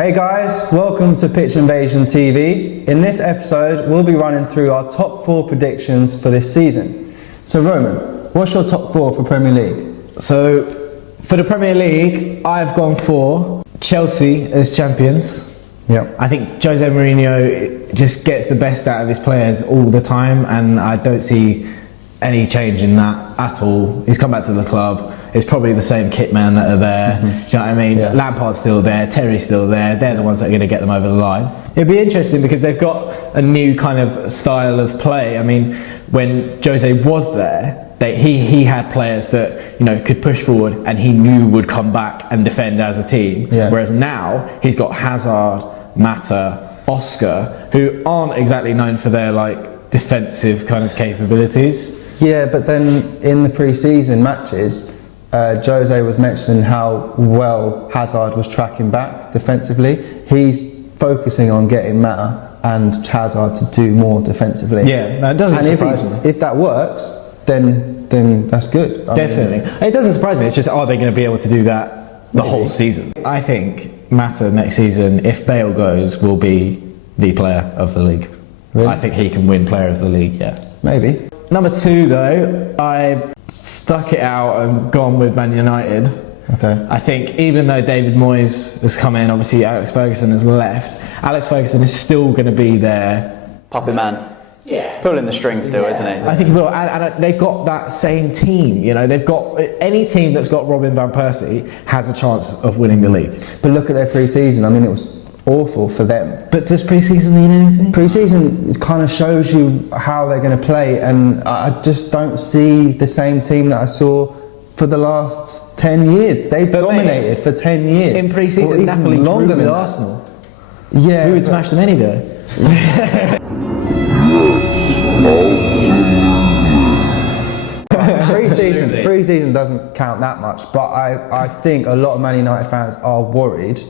Hey guys, welcome to Pitch Invasion TV. In this episode, we'll be running through our top 4 predictions for this season. So Roman, what's your top 4 for Premier League? So, for the Premier League, I've gone for Chelsea as champions. Yeah. I think Jose Mourinho just gets the best out of his players all the time, and I don't see any change in that at all. He's come back to the club. It's probably the same kit man that are there. Do you know what I mean? Yeah. Lampard's still there, Terry's still there. They're the ones that are going to get them over the line. It'd be interesting because they've got a new kind of style of play. I mean, when Jose was there, he had players that could push forward and he knew would come back and defend as a team. Yeah. Whereas now he's got Hazard, Mata, Oscar, who aren't exactly known for their defensive kind of capabilities. Yeah, but then in the pre-season matches, Jose was mentioning how well Hazard was tracking back defensively. He's focusing on getting Mata and Hazard to do more defensively. Yeah, that doesn't surprise me. If that works, then that's good. Definitely. It doesn't surprise me. It's just, are they going to be able to do that the whole season? I think Mata next season, if Bale goes, will be the player of the league. Really? I think he can win player of the league, yeah. Maybe. Number 2 though, I stuck it out and gone with Man United. Okay. I think even though David Moyes has come in, obviously Alex Ferguson has left, Alex Ferguson is still going to be there. Puppet man. Yeah. He's pulling the strings still, isn't he? I think he will, and they've got that same team. They've got any team that's got Robin van Persie has a chance of winning the league. But look at their pre-season. I mean, it was awful for them. But does pre-season mean anything? Pre-season kind of shows you how they're going to play, and I just don't see the same team that I saw for the last 10 years. They've dominated for 10 years. In pre-season, Napoli longer than Arsenal. Yeah, who would smash them any day? Pre-season doesn't count that much, but I think a lot of Man United fans are worried.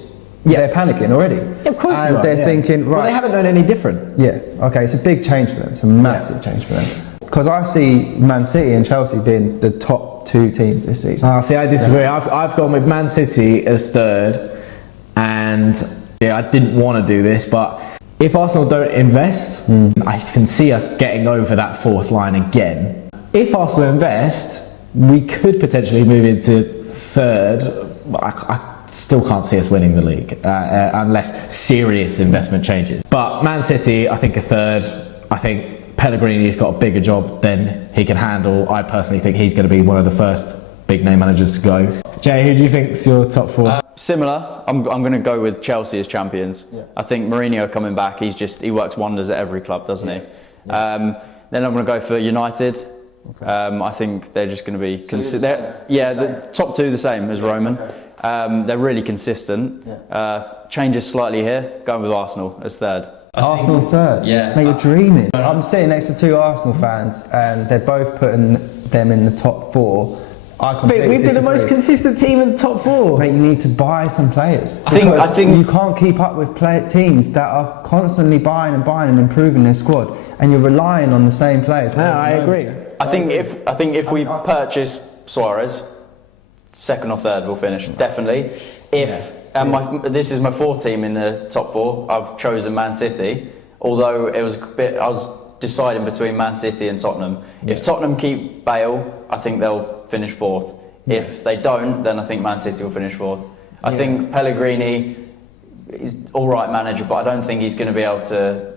Yeah. They're panicking already. Yeah, of course and they are, they're thinking, right. Well, they haven't known any different. Yeah, okay, it's a big change for them. It's a massive change for them. Because I see Man City and Chelsea being the top 2 teams this season. See, I disagree. Yeah. I've gone with Man City as 3rd, and I didn't want to do this, but if Arsenal don't invest, I can see us getting over that 4th line again. If Arsenal invest, we could potentially move into 3rd, but I still can't see us winning the league unless serious investment changes. But Man City, I think, are 3rd. I think Pellegrini's got a bigger job than he can handle. I personally think he's going to be one of the first big name managers to go. Jay, who do you think's your top 4? Similar. I'm going to go with Chelsea as champions. Yeah. I think Mourinho coming back, he works wonders at every club, doesn't he? Yeah. Then I'm going to go for United. Okay. I think they're just going to be the top 2 the same as Roman. Okay. They're really consistent. Yeah. Changes slightly here. Going with Arsenal as 3rd. Arsenal 3rd? Yeah. Mate, you're dreaming. I'm sitting next to 2 Arsenal fans and they're both putting them in the top 4. Mate, we've been the most consistent team in the top 4. Mate, you need to buy some players. I think you can't keep up with teams that are constantly buying and improving their squad, and you're relying on the same players. No, I agree. I think if we purchase Suarez, 2nd or 3rd we'll finish, definitely. This is my 4th team in the top 4. I've chosen Man City, although it was I was deciding between Man City and Tottenham. Yeah. If Tottenham keep Bale, I think they'll finish 4th. Yeah. If they don't, then I think Man City will finish 4th. I think Pellegrini is alright manager, but I don't think he's going to be able to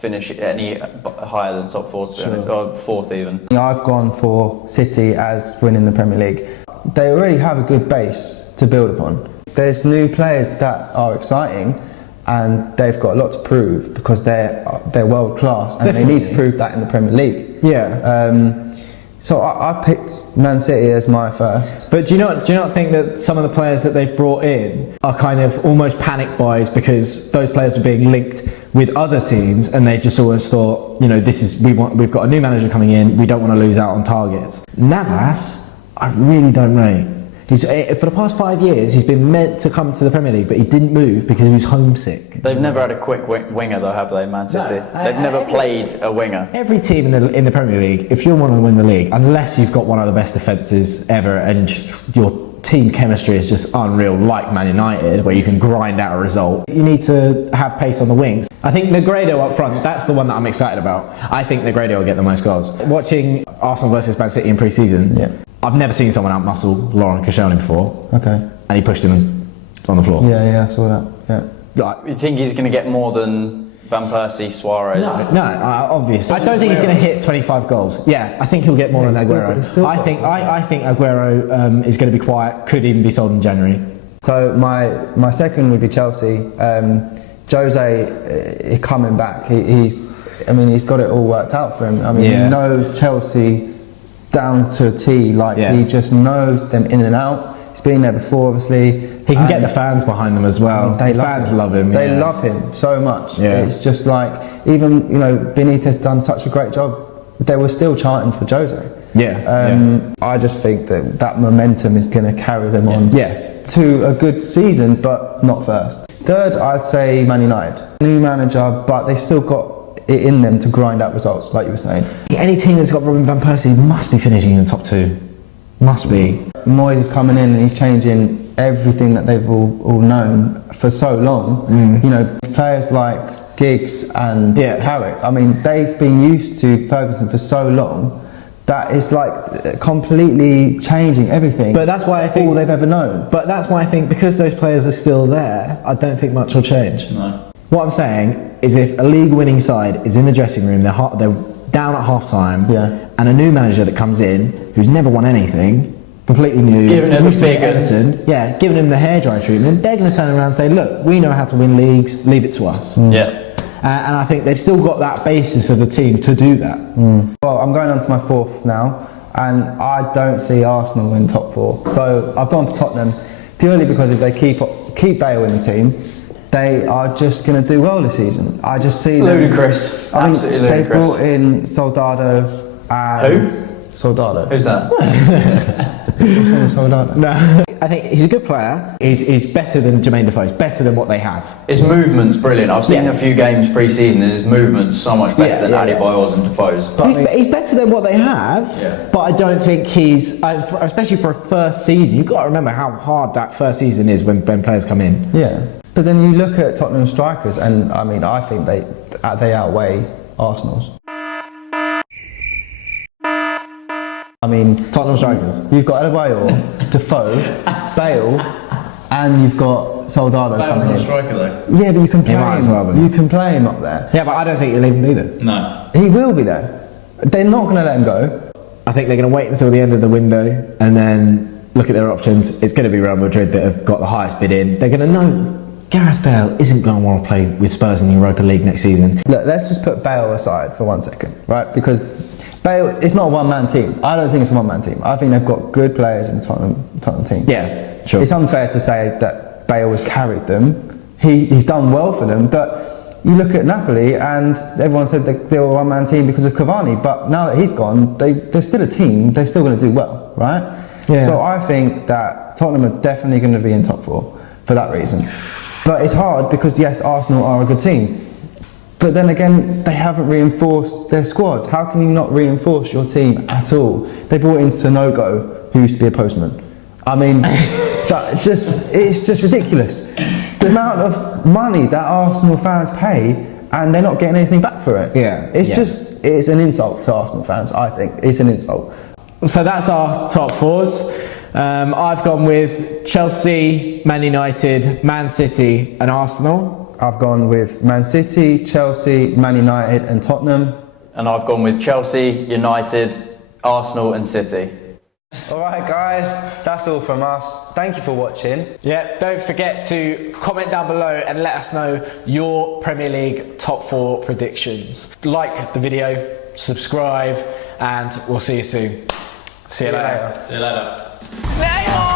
finish any higher than top 4, to be honest, or 4th even. I've gone for City as winning the Premier League. They already have a good base to build upon. There's new players that are exciting, and they've got a lot to prove because they're world class, and Definitely. They need to prove that in the Premier League. Yeah. So I picked Man City as my 1st. But do you not think that some of the players that they've brought in are kind of almost panic buys because those players are being linked with other teams, and they just always thought, we've got a new manager coming in, we don't want to lose out on targets. Navas, I really don't rate. For the past 5 years, he's been meant to come to the Premier League, but he didn't move because he was homesick. They've never had a quick winger though, have they, Man City? No, they've never played a winger. Every team in the Premier League, if you want to win the league, unless you've got one of the best defences ever and you're team chemistry is just unreal, like Man United, where you can grind out a result. You need to have pace on the wings. I think Negredo up front, that's the one that I'm excited about. I think Negredo will get the most goals. Watching Arsenal versus Man City in pre-season, Yeah. I've never seen someone outmuscle Laurent Koscielny before, Okay. and he pushed him on the floor. Yeah, I saw that. Yeah. Like, You think he's going to get more than Van Persie, Suarez? no, obviously. I don't think he's going to hit 25 goals. Yeah, I think he'll get more than he's still- Aguero. he's still I got- think Aguero is going to be quiet. Could even be sold in January. So my second would be Chelsea. Jose coming back. He's got it all worked out for him. I mean, Yeah. he knows Chelsea down to a T. Like Yeah. he just knows them in and out. He's been there before, obviously. He can get And the fans behind them as well. they The fans love him. They yeah. love him so much. Yeah. It's just like even Benitez done such a great job. They were still chanting for Jose. Yeah. I just think that momentum is going to carry them on Yeah. to a good season, but not first. Third, I'd say Man United. New manager, but they still got it in them to grind out results, like you were saying. Any team that's got Robin van Persie must be finishing in the top 2. Must be. Moyes is coming in and he's changing everything that they've all known for so long. Players like Giggs and Yeah. Carrick, I mean, they've been used to Ferguson for so long that it's like completely changing everything. But that's why I think. all they've ever known. But that's why I think because those players are still there, I don't think much will change. No. What I'm saying is if a league-winning side is in the dressing room, they're down at half-time, Yeah. and a new manager that comes in who's never won anything, completely new, Giving it used the to be at big un. Everton, giving him the hairdryer treatment, they're going to turn around and say, look, we know how to win leagues, leave it to us. Yeah. And I think they've still got that basis of the team to do that. Well, I'm going on to my fourth now, and I don't see Arsenal in top 4. So I've gone for Tottenham purely because if they keep Bale in the team, they are just going to do well this season. I just see them. Ludicrous. I mean, Absolutely they've ludicrous. brought in Soldado and Who? Soldado. Who's that? Soldado. No, I think he's a good player. He's better than Jermaine Defoe. He's better than what they have. His movement's brilliant. I've seen Yeah. a few games pre-season and his movement's so much better Yeah, than yeah, Adebayor's and Defoe's. He's better than what they have, Yeah. but I don't think he's, especially for a first season, you've got to remember how hard that first season is when players come in. Yeah. But then you look at Tottenham strikers, and I mean, I think they outweigh Arsenal's. I mean, Tottenham strikers. you've got Adebayor, Defoe, Bale, and you've got Soldado coming in. striker though. Yeah, but you can play might him. as well be. You can play him up there. Yeah, but I don't think he'll even be there. No. He will be there. They're not going to let him go. I think they're going to wait until the end of the window and then look at their options. It's going to be Real Madrid that have got the highest bid in. They're going to know Gareth Bale isn't going to want to play with Spurs in the Europa League next season. Look, let's just put Bale aside for 1 second, right? Because Bale, it's not a one-man team. I don't think it's a one-man team. I think they've got good players in the Tottenham team. Yeah, sure. It's unfair to say that Bale has carried them. He's done well for them, but you look at Napoli and everyone said that they were a one-man team because of Cavani, but now that he's gone, they're still a team. They're still going to do well, right? Yeah. So I think that Tottenham are definitely going to be in top 4 for that reason. But it's hard because yes, Arsenal are a good team. But then again, they haven't reinforced their squad. How can you not reinforce your team at all? They brought in Sonogo, who used to be a postman. I mean, it's just ridiculous. The amount of money that Arsenal fans pay, and they're not getting anything back for it. Yeah, It's yeah. it's an insult to Arsenal fans, I think. It's an insult. So that's our top 4s. I've gone with Chelsea, Man United, Man City and Arsenal. I've gone with Man City, Chelsea, Man United and Tottenham. And I've gone with Chelsea, United, Arsenal and City. Alright guys, that's all from us. Thank you for watching. Yeah, don't forget to comment down below and let us know your Premier League top 4 predictions. Like the video, subscribe, and we'll see you soon. See you later. See you later. Neymar!